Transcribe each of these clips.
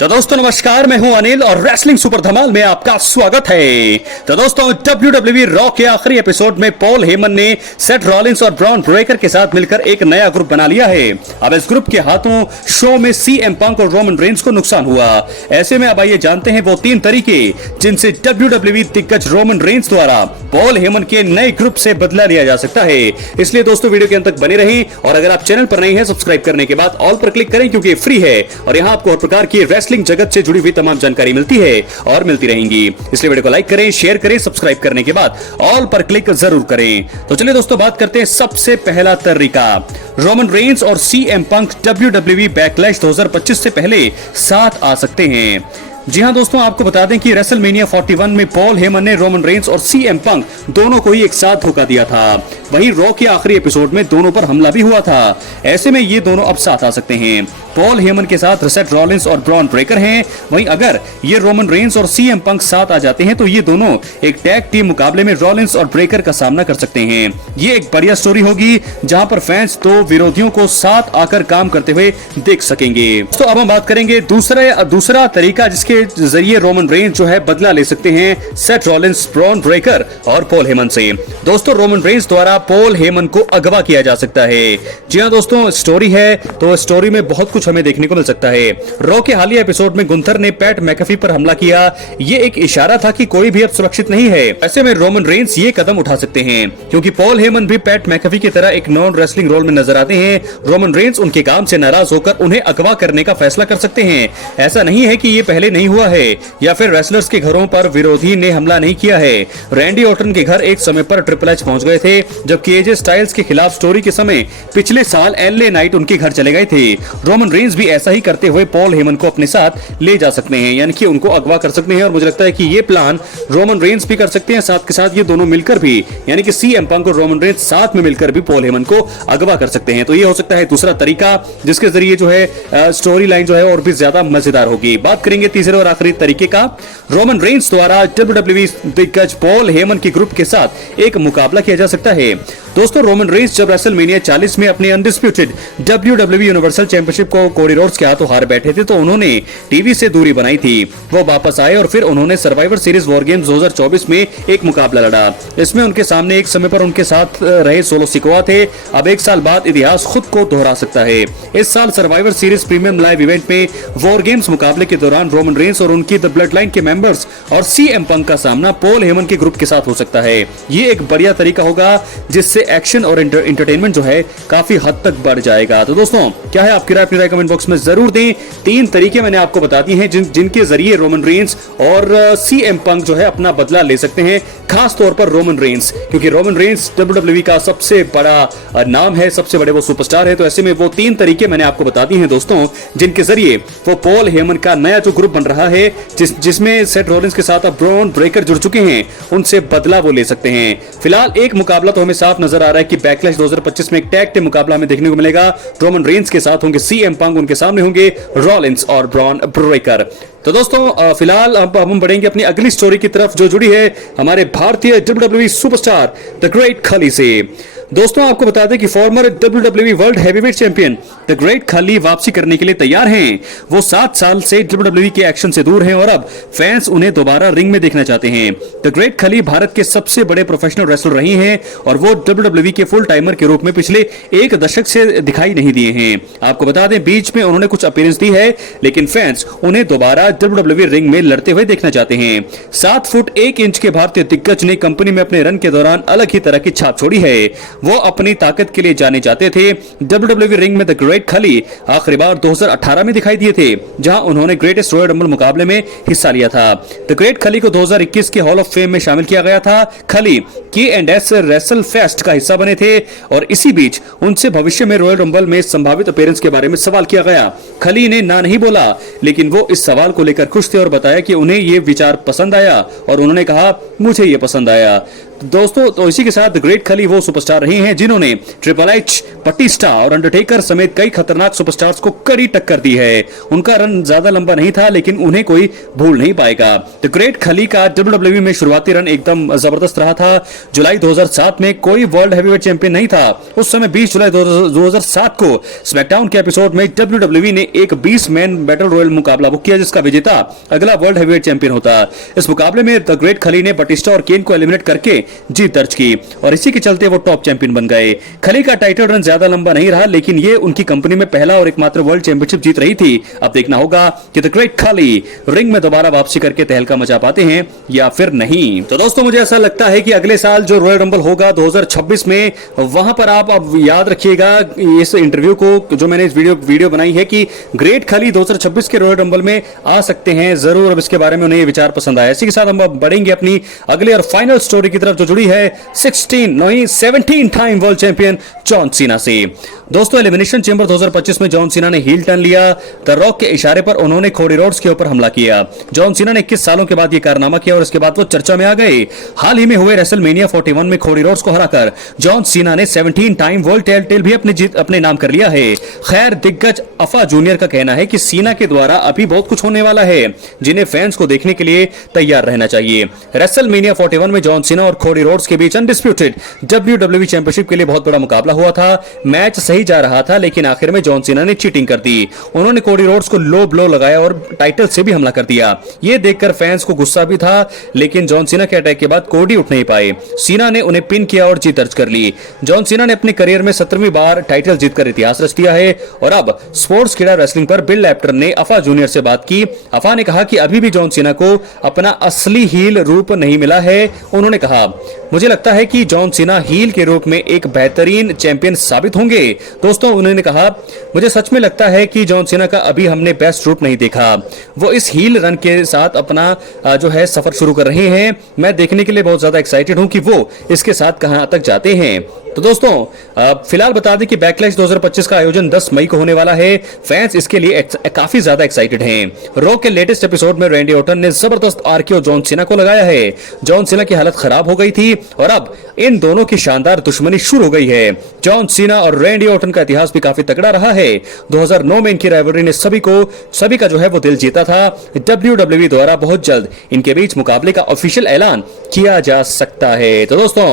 तो दोस्तों नमस्कार, मैं हूं अनिल और रेसलिंग सुपर धमाल में आपका स्वागत है। तो दोस्तों WWE रॉ के आखिरी एपिसोड में पॉल हेमन ने सेथ रॉलिंस और ब्रॉन ब्रेकर के साथ मिलकर एक नया ग्रुप बना लिया है। अब इस ग्रुप के हाथों शो में CM पंक और रोमन रेंस को नुकसान हुआ। ऐसे में अब आइए जानते हैं वो 3 तरीके जिनसे WWE दिग्गज रोमन रेंस द्वारा पॉल हेमन के नए ग्रुप से बदला लिया जा सकता है। इसलिए दोस्तों वीडियो के अंत तक बने रहें और अगर आप चैनल पर नए हैं सब्सक्राइब करने के बाद ऑल पर क्लिक करें क्योंकि फ्री है और यहाँ आपको हर प्रकार की रेसलिंग जगत से जुड़ी हुई तमाम जानकारी मिलती है और मिलती रहेंगी। इसलिए वीडियो को लाइक करें, शेयर करें, सब्सक्राइब करने के बाद ऑल पर क्लिक जरूर करें। तो चलिए दोस्तों बात करते हैं सबसे पहला तरीका। रोमन रेंस और CM पंक WWE बैकलैश 2025 से पहले साथ आ सकते हैं। जी हां दोस्तों, आपको बता दें कि रेसलमेनिया 41 में पॉल हेमन ने रोमन रेंस और CM पंक दोनों को ही एक साथ धोखा दिया था। वहीं रॉ के आखिरी एपिसोड में दोनों पर हमला भी हुआ था। ऐसे में ये दोनों अब साथ आ सकते हैं। पॉल हेमन के साथ सेथ रॉलिंस और ब्रॉन ब्रेकर हैं। वहीं अगर ये रोमन रेंस और CM पंक साथ आ जाते हैं तो ये दोनों एक टैग टीम मुकाबले में रॉलिंस और ब्रेकर का सामना कर सकते हैं। ये एक बढ़िया स्टोरी होगी जहां पर फैंस दो विरोधियों को साथ आकर काम करते हुए देख सकेंगे। तो अब हम बात करेंगे दूसरा तरीका जिसके जरिए रोमन रेंस जो है बदला ले सकते हैं सेथ रॉलिंस, ब्रॉन ब्रेकर और पॉल हेमन से। दोस्तों रोमन रेंस द्वारा पॉल हेमन को अगवा किया जा सकता है। जी हाँ दोस्तों, स्टोरी है तो स्टोरी में बहुत कुछ हमें देखने को मिल सकता है। रॉ के हालिया एपिसोड में गुंथर ने पैट मैकेफी पर हमला किया। ये एक इशारा था कि कोई भी अब सुरक्षित नहीं है। ऐसे में रोमन रेंस ये कदम उठा सकते हैं क्योंकि पॉल हेमन भी पैट मैकेफी की तरह एक नॉन रेसलिंग रोल में नजर आते हैं। रोमन रेंस उनके काम से नाराज होकर उन्हें अगवा करने का फैसला कर सकते हैं। ऐसा नहीं है कि ये पहले नहीं हुआ है या फिर रेसलर्स के घरों पर विरोधी ने हमला नहीं किया है। रैंडी ऑर्टन के घर एक समय पर ट्रिपल एच पहुंच गए थे, जबकि AJ स्टाइल्स के खिलाफ स्टोरी के समय पिछले साल LA नाइट उनके घर चले गए थे। रोमन रेंस भी ऐसा ही करते हुए पॉल हेमन को अपने साथ ले जा सकते हैं, यानी कि उनको अगवा कर सकते हैं। और मुझे लगता है कि ये प्लान रोमन रेंस भी कर सकते हैं, साथ के साथ ये दोनों मिलकर भी, यानी कि CM पंक और रोमन रेंस साथ में मिलकर भी पॉल हेमन को अगवा कर सकते हैं। तो ये हो सकता है दूसरा तरीका जिसके जरिए जो है स्टोरी लाइन जो है और भी ज्यादा मजेदार होगी। बात करेंगे तीसरे और आखिरी तरीके का। रोमन रेंस द्वारा WWE दिग्गज पॉल हेमन के ग्रुप के साथ एक मुकाबला किया जा सकता है। दोस्तों रोमन रेंस जब रेसलमेनिया 40 में अपने अनडिस्प्यूटेड WWE यूनिवर्सल चैंपियनशिप को कोडी रोड्स के हाथों हार बैठे थे तो उन्होंने टीवी से दूरी बनाई थी। वो वापस आए और फिर उन्होंने सर्वाइवर सीरीज वॉर गेम्स 2024 में एक मुकाबला लड़ा। इसमें उनके सामने एक समय पर उनके साथ रहे सोलो सिकोआ थे। अब एक साल बाद इतिहास खुद को दोहरा सकता है। इस साल survivor series premium live event में वॉर गेम्स मुकाबले के दौरान रोमन रेंस और उनकी द ब्लड लाइन के मेंबर्स और CM पंक का सामना पॉल हेमन के ग्रुप के साथ हो सकता है। ये एक बढ़िया तरीका होगा जिससे एक्शन और एंटरटेनमेंट जो है काफी हद तक बढ़ जाएगा। तो दोस्तों क्या है आपकी राय, अपनी राय कमेंट बॉक्स में जरूर दें। 3 तरीके मैंने आपको बता दिए हैं जिनके जरिए रोमन रेंस और CM पंक जो है अपना बदला ले सकते हैं, खास तौर पर रोमन रेंस, क्योंकि रोमन रेंस WWE का सबसे बड़ा नाम है, सबसे बड़े वो सुपरस्टार है। तो ऐसे में वो 3 तरीके मैंने आपको बता दिए हैं दोस्तों, जिनके जरिए वो पॉल हेमन का नया जो ग्रुप बन रहा है जिसमें सेथ रॉलिंस के साथ अब ब्रॉन ब्रेकर जुड़ चुके हैं, उनसे बदला वो ले सकते हैं। फिलहाल एक मुकाबला तो हमें साफ नजर आ रहा है कि बैकलैश 2025 में एक टैग टीम मुकाबला हमें देखने को मिलेगा। रोमन रेंस के साथ होंगे CM पंक, उनके सामने होंगे रॉलिंस और ब्रॉन ब्रेकर। तो दोस्तों फिलहाल अब हम बढ़ेंगे अपनी अगली स्टोरी की तरफ जो जुड़ी है हमारे भारतीय WWE सुपरस्टार द ग्रेट खली से। दोस्तों आपको बता दें कि farmer WWE world heavyweight champion the great खली वापसी करने के लिए तैयार हैं। वो 7 साल से WWE के एक्शन से दूर हैं और अब फैंस उन्हें दोबारा रिंग में देखना चाहते हैं। द ग्रेट खली भारत के सबसे बड़े प्रोफेशनल रेसलर रही हैं और वो WWE के फुल टाइमर के रूप में पिछले 1 दशक से दिखाई नहीं दिए हैं। आपको बता दें बीच में उन्होंने कुछ अपीयरेंस दी है, लेकिन फैंस उन्हें दोबारा WWE रिंग में लड़ते हुए देखना चाहते हैं। 7 फुट 1 इंच के भारतीय दिग्गज ने कंपनी में अपने रन के दौरान अलग ही तरह की छाप छोड़ी है। वो अपनी ताकत के लिए जाने जाते थे। WWE रिंग में द ग्रेट खली आखिरी बार 2018 में दिखाई दिए थे, जहां उन्होंने ग्रेटेस्ट रॉयल रंबल मुकाबले में हिस्सा लिया था। द ग्रेट खली को 2021 के हॉल ऑफ फेम में शामिल किया गया था। खली K&S रेसल फेस्ट का हिस्सा बने थे और इसी बीच उनसे भविष्य में रॉयल रंबल में संभावित अपीयरेंस के बारे में सवाल किया गया। खली ने ना नहीं बोला, लेकिन वो इस सवाल को लेकर खुश थे और बताया कि उन्हें ये विचार पसंद आया और उन्होंने कहा मुझे ये पसंद आया। दोस्तों तो इसी के साथ ग्रेट खली वो सुपरस्टार रही हैं जिन्होंने ट्रिपल एच, बटिस्टा और अंडरटेकर समेत कई खतरनाक सुपरस्टार्स को कड़ी टक्कर दी है। उनका रन ज्यादा लंबा नहीं था लेकिन उन्हें कोई भूल नहीं पाएगा। तो ग्रेट खली का WWE में शुरुआती रन एकदम जबरदस्त रहा था। जुलाई 2007 में कोई वर्ल्ड हैवीवेट चैंपियन नहीं था। उस समय 20 जुलाई 2007 को स्मैकडाउन के एपिसोड में WWE ने एक 20 मैन बैटल रॉयल मुकाबला बुक किया जिसका विजेता अगला वर्ल्ड हैवीवेट चैंपियन होता। इस मुकाबले में द ग्रेट खली ने बटिस्टा और केन को एलिमिनेट करके जीत दर्ज की और इसी के चलते वो टॉप चैंपियन बन गए। खली का टाइटल रन ज्यादा लंबा नहीं रहा लेकिन ये उनकी कंपनी में पहला और एकमात्र वर्ल्ड चैंपियनशिप जीत रही थी। अब देखना होगा कि द ग्रेट खली रिंग में दोबारा वापसी करके तहलका मचा पाते हैं या फिर नहीं। तो दोस्तों मुझे ऐसा लगता है कि अगले साल जो रॉयल रंबल होगा 2026 में, वहां पर आप अब याद रखिएगा इस इंटरव्यू को जो मैंने इस वीडियो बनाई है कि ग्रेट खली 2026 के रॉयल रंबल में आ सकते हैं जरूर। अब इसके बारे में उन्हें विचार पसंद आया। इसी के साथ हम बढ़ेंगे अपनी अगले और फाइनल स्टोरी की तरफ जो जुड़ी है 17 time world champion John Cena से। दोस्तों एलिमिनेशन चेंबर 2025 में जॉन सीना ने हील टर्न लिया। द रॉक के इशारे पर उन्होंने कोडी रोड्स के ऊपर हमला किया। जॉन सीना ने 21 सालों के बाद यह कारनामा किया और इसके बाद वो चर्चा में आ गए। हाल ही में हुए रेसलमेनिया 41 में कोडी रोड्स को हराकर जॉन सीना ने 17 टाइम वर्ल्ड टाइटल भी अपने नाम कर लिया है। खैर दिग्गज अफा जूनियर का कहना है कि सीना के द्वारा अभी बहुत कुछ होने वाला है जिन्हें फैंस को देखने के लिए तैयार रहना चाहिए। रेसलमेनिया 41 में जॉन सीना और कोडी रोड्स के बीच अनडिस्प्यूटेड WWE चैंपियनशिप के लिए बहुत बड़ा मुकाबला हुआ था। मैच सही जा रहा था लेकिन आखिर में जॉन सीना ने चीटिंग कर दी। उन्होंने कोडी रोड्स को लो ब्लो लगाया और टाइटल से भी हमला कर दिया। यह देखकर फैंस को गुस्सा भी था लेकिन जॉन सीना के अटैक के बाद कोडी उठ नहीं पाए। सीना ने उन्हें पिन किया और जीत दर्ज कर ली। जॉन सीना ने अपने करियर में 17वीं बार टाइटल जीतकर इतिहास रच दिया है। और अब स्पोर्ट्स कीड़ा रेसलिंग पर बिल लैप्टर ने अफा जूनियर से बात की। अफा ने कहा कि अभी भी जॉन सीना को अपना असली हील रूप नहीं मिला है। उन्होंने कहा मुझे लगता है कि जॉन सीना हील के रूप में एक बेहतरीन चैंपियन साबित होंगे। दोस्तों उन्होंने कहा मुझे सच में लगता है कि जॉन सीना का अभी हमने बेस्ट रूप नहीं देखा। वो इस हील रन के साथ अपना जो है सफर शुरू कर रहे हैं। मैं देखने के लिए बहुत ज्यादा एक्साइटेड हूं कि वो इसके साथ कहां तक जाते हैं। तो दोस्तों फिलहाल बता दें कि बैकलैश 2025 का आयोजन 10 मई को होने वाला है। फैंस इसके लिए काफी ज्यादा एक्साइटेड हैं। रॉ के लेटेस्ट एपिसोड में रैंडी ऑर्टन ने जबरदस्त आरकेओ जॉन सीना को लगाया है। जॉन सीना की हालत खराब हो गई थी और अब इन दोनों की शानदार दुश्मनी शुरू हो गई है। जॉन सीना और रैंडी ऑर्टन का इतिहास भी काफी तगड़ा रहा है। 2009 में इनकी राइवलरी ने सभी का जो है वो दिल जीता था। WWE द्वारा बहुत जल्द इनके बीच मुकाबले का ऑफिशियल ऐलान किया जा सकता है। तो दोस्तों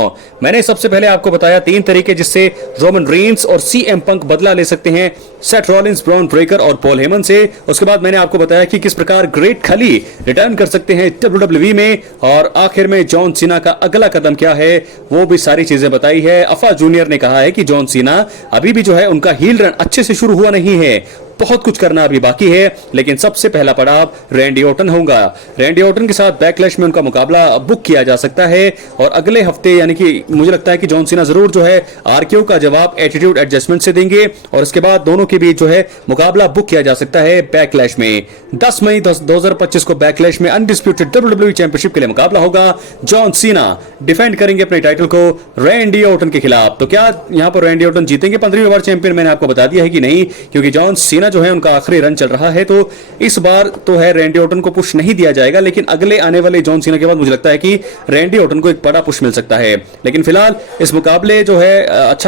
मैंने सबसे पहले आपको बताया 3 तरीके जिससे रोमन रेंस और CM पंक बदला ले सकते हैं सेथ रॉलिंस, ब्रॉन ब्रेकर और पॉल हेमन से। उसके बाद मैंने आपको बताया कि किस प्रकार ग्रेट खली रिटर्न कर सकते हैं WWE में। और आखिर में जॉन सीना का अगला कदम क्या है वो भी सारी चीजें बताई है। अफा जूनियर ने कहा है कि जॉन सीना अभी भी जो है उनका हील रन अच्छे से शुरू हुआ नहीं है, बहुत कुछ करना अभी बाकी है लेकिन सबसे पहला पड़ाव रैंडी ऑर्टन होगा। रैंडी ऑर्टन के साथ बैकलैश में उनका मुकाबला बुक किया जा सकता है और अगले हफ्ते यानी कि मुझे लगता है कि जॉन सीना जरूर जो है आरकेओ का जवाब एटीट्यूड एडजस्टमेंट से देंगे और इसके बाद दोनों के बीच जो है मुकाबला बुक किया जा सकता है बैकलैश में। 10 मई 2025 को बैकलैश में अनडिस्प्यूटेड WWE चैंपियनशिप के लिए मुकाबला होगा। जॉन सीना डिफेंड करेंगे अपने टाइटल को रैंडी ऑर्टन के खिलाफ। तो क्या यहां पर रैंडी ऑर्टन जीतेंगे 15वीं बार चैंपियन? मैंने आपको बता दिया है कि नहीं, क्योंकि जॉन सीना जो है उनका आखिरी रन चल रहा है। तो इस बार तो है रैंडी ऑर्टन को पुश नहीं दिया जाएगा लेकिन अगले आने वाले जॉन सीना के बाद मुझे लगता है कि रैंडी ऑर्टन को एक बड़ा पुश मिल सकता है। लेकिन फिलहाल इस मुकाबले जो है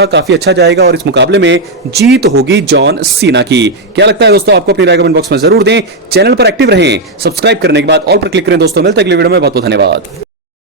काफी अच्छा जाएगा और इस मुकाबले में जीत होगी जॉन सीना की। क्या लगता है दोस्तों? आपको अपनी राय कमेंट बॉक्स में जरूर दें। चैनल पर एक्टिव रहें, सब्सक्राइब करने के बाद ऑल पर क्लिक करें। दोस्तों मिलते हैं अगले वीडियो में। बहुत बहुत धन्यवाद।